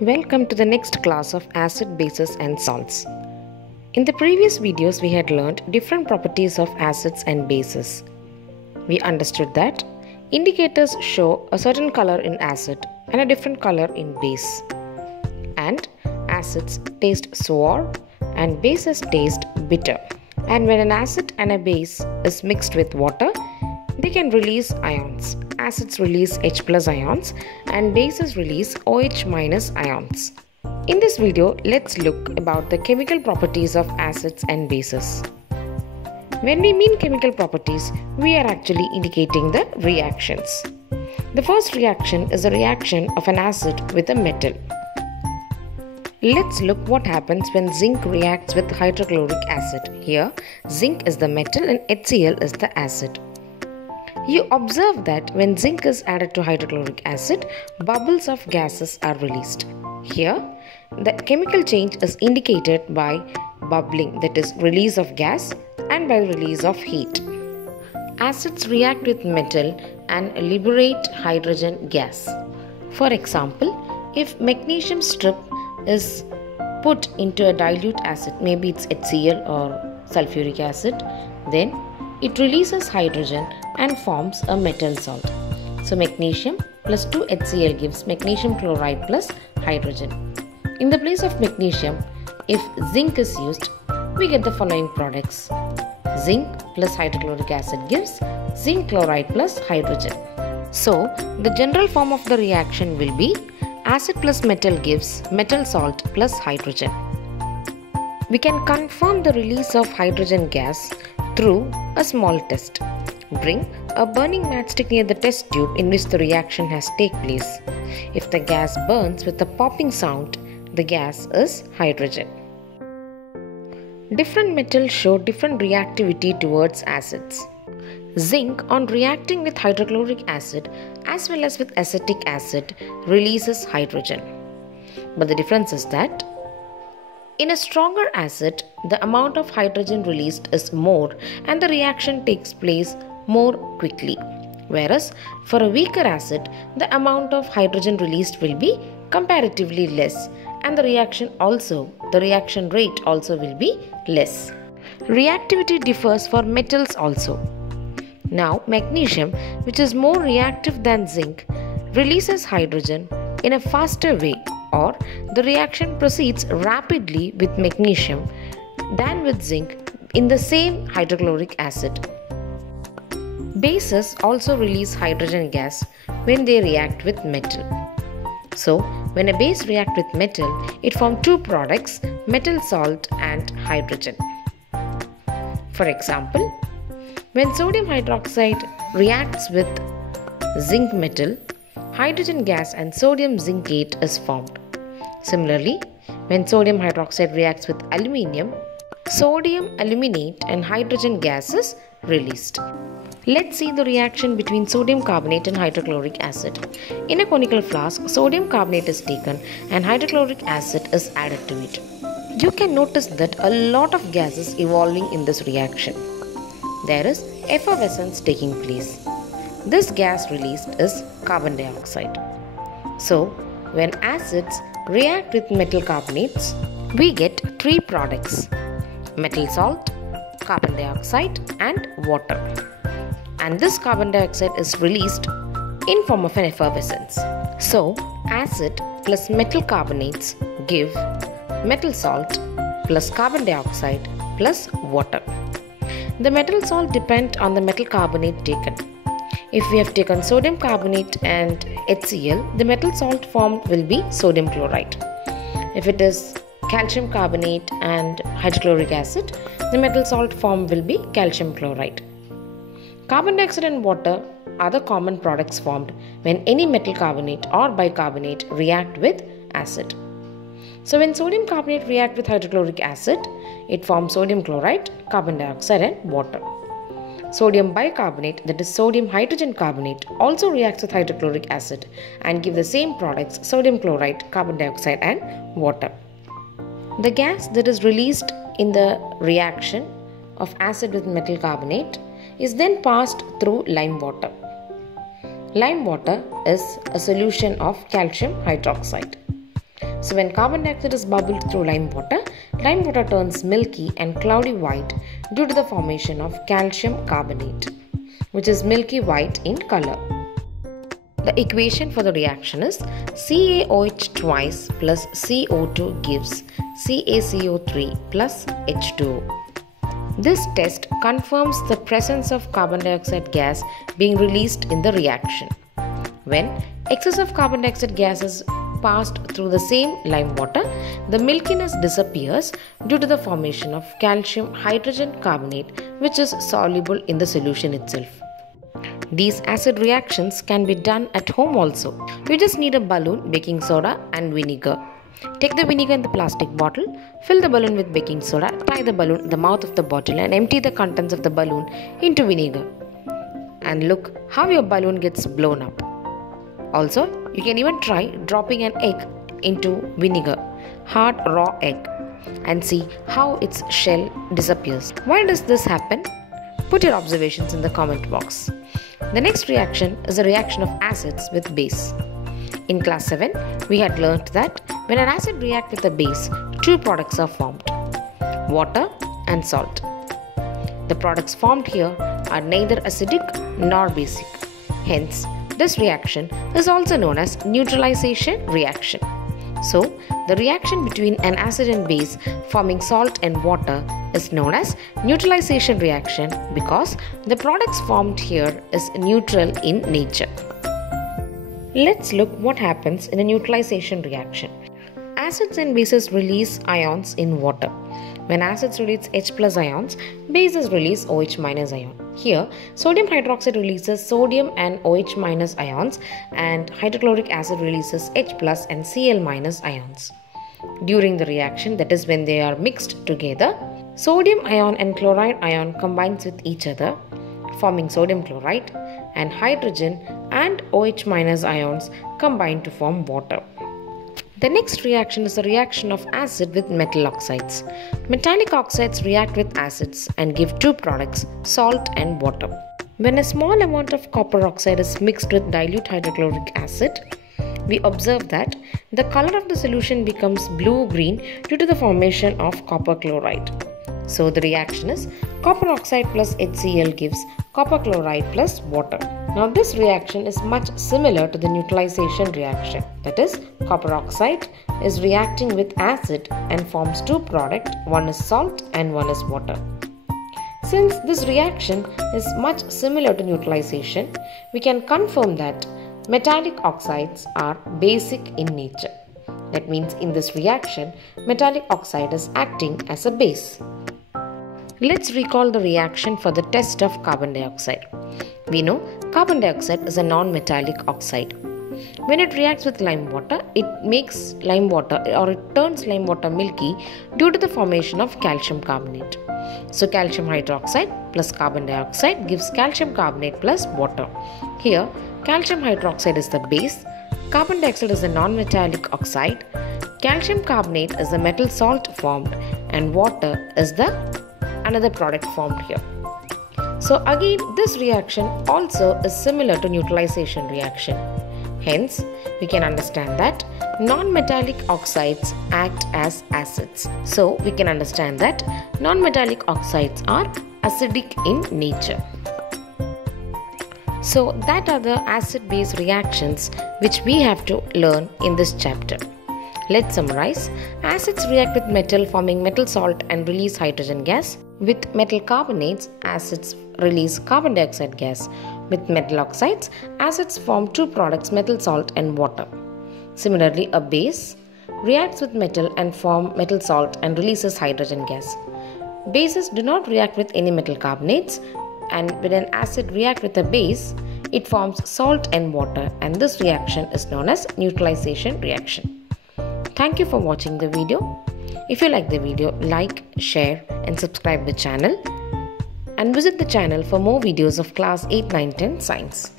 Welcome to the next class of acid, bases and salts. In the previous videos we had learned different properties of acids and bases. We understood that indicators show a certain color in acid and a different color in base. And acids taste sour and bases taste bitter. And when an acid and a base is mixed with water, they can release ions. Acids release H+ ions and bases release OH- ions. In this video, let's look about the chemical properties of acids and bases. When we mean chemical properties, we are actually indicating the reactions. The first reaction is a reaction of an acid with a metal. Let's look what happens when zinc reacts with hydrochloric acid. Here, zinc is the metal and HCl is the acid. You observe that when zinc is added to hydrochloric acid, bubbles of gases are released. Here, the chemical change is indicated by bubbling, that is release of gas, and by release of heat. Acids react with metal and liberate hydrogen gas. For example, if magnesium strip is put into a dilute acid, maybe it's HCl or sulfuric acid, then it releases hydrogen and forms a metal salt. So magnesium plus 2 HCl gives magnesium chloride plus hydrogen. In the place of magnesium, if zinc is used, we get the following products. Zinc plus hydrochloric acid gives zinc chloride plus hydrogen. So the general form of the reaction will be acid plus metal gives metal salt plus hydrogen. We can confirm the release of hydrogen gas through a small test. Bring a burning matchstick near the test tube in which the reaction has taken place. If the gas burns with a popping sound, the gas is hydrogen. Different metals show different reactivity towards acids. Zinc, on reacting with hydrochloric acid as well as with acetic acid, releases hydrogen. But the difference is that in a stronger acid, the amount of hydrogen released is more and the reaction takes place more quickly. Whereas for a weaker acid, the amount of hydrogen released will be comparatively less and the reaction rate also will be less. Reactivity differs for metals also. Now, magnesium, which is more reactive than zinc, releases hydrogen in a faster way, or the reaction proceeds rapidly with magnesium than with zinc in the same hydrochloric acid. Bases also release hydrogen gas when they react with metal. So, when a base reacts with metal, it forms two products, metal salt and hydrogen. For example, when sodium hydroxide reacts with zinc metal, hydrogen gas and sodium zincate is formed. Similarly, when sodium hydroxide reacts with aluminium, sodium aluminate and hydrogen gas is released. Let's see the reaction between sodium carbonate and hydrochloric acid. In a conical flask, sodium carbonate is taken and hydrochloric acid is added to it. You can notice that a lot of gas is evolving in this reaction. There is effervescence taking place. This gas released is carbon dioxide. So, when acids react with metal carbonates, we get three products: metal salt, carbon dioxide and water. And this carbon dioxide is released in form of an effervescence. So, acid plus metal carbonates give metal salt plus carbon dioxide plus water. The metal salt depends on the metal carbonate taken. If we have taken sodium carbonate and HCl, the metal salt formed will be sodium chloride. If it is calcium carbonate and hydrochloric acid, the metal salt formed will be calcium chloride. Carbon dioxide and water are the common products formed when any metal carbonate or bicarbonate react with acid. So when sodium carbonate reacts with hydrochloric acid, it forms sodium chloride, carbon dioxide and water. Sodium bicarbonate, that is sodium hydrogen carbonate, also reacts with hydrochloric acid and give the same products, sodium chloride, carbon dioxide and water. The gas that is released in the reaction of acid with metal carbonate is then passed through lime water. Lime water is a solution of calcium hydroxide. So when carbon dioxide is bubbled through lime water turns milky and cloudy white due to the formation of calcium carbonate, which is milky white in color. The equation for the reaction is CaOH twice plus CO2 gives CaCO3 plus H2O. This test confirms the presence of carbon dioxide gas being released in the reaction. When excess of carbon dioxide gas is passed through the same lime water, the milkiness disappears due to the formation of calcium hydrogen carbonate, which is soluble in the solution itself. These acid reactions can be done at home also. You just need a balloon, baking soda and vinegar. Take the vinegar in the plastic bottle, fill the balloon with baking soda, tie the balloon in the mouth of the bottle and empty the contents of the balloon into vinegar. And look how your balloon gets blown up. Also, you can even try dropping an egg into vinegar, hard raw egg, and see how its shell disappears. Why does this happen? Put your observations in the comment box. The next reaction is a reaction of acids with base. In class 7, we had learnt that when an acid reacts with a base, two products are formed, water and salt. The products formed here are neither acidic nor basic. Hence, this reaction is also known as neutralization reaction. So, the reaction between an acid and base forming salt and water is known as neutralization reaction because the products formed here is neutral in nature. Let's look what happens in a neutralization reaction. Acids and bases release ions in water. When acids release H plus ions, bases release OH minus ion. Here, sodium hydroxide releases sodium and OH minus ions and hydrochloric acid releases H plus and Cl minus ions. During the reaction, that is when they are mixed together, sodium ion and chloride ion combines with each other, forming sodium chloride, and hydrogen and OH minus ions combine to form water. The next reaction is a reaction of acid with metal oxides. Metallic oxides react with acids and give two products, salt and water. When a small amount of copper oxide is mixed with dilute hydrochloric acid, we observe that the color of the solution becomes blue-green due to the formation of copper chloride. So the reaction is copper oxide plus HCl gives copper chloride plus water. Now this reaction is much similar to the neutralization reaction. That is, copper oxide is reacting with acid and forms two products, one is salt and one is water. Since this reaction is much similar to neutralization, we can confirm that metallic oxides are basic in nature. That means in this reaction, metallic oxide is acting as a base. Let's recall the reaction for the test of carbon dioxide. We know carbon dioxide is a non-metallic oxide. When it reacts with lime water, it makes lime water or it turns lime water milky due to the formation of calcium carbonate. So calcium hydroxide plus carbon dioxide gives calcium carbonate plus water. Here, calcium hydroxide is the base, carbon dioxide is a non-metallic oxide, calcium carbonate is the metal salt formed, and water is the another product formed here. So again, this reaction also is similar to neutralization reaction. Hence, we can understand that non-metallic oxides act as acids. So we can understand that non-metallic oxides are acidic in nature. So that are the acid-base reactions which we have to learn in this chapter. Let's summarize. Acids react with metal forming metal salt and release hydrogen gas. With metal carbonates, acids release carbon dioxide gas. With metal oxides, acids form two products, metal salt and water. Similarly, a base reacts with metal and form metal salt and releases hydrogen gas. Bases do not react with any metal carbonates, and when an acid reacts with a base, it forms salt and water, and this reaction is known as neutralization reaction. Thank you for watching the video. If you like the video, like, share and subscribe the channel, and visit the channel for more videos of class 8, 9, 10 science.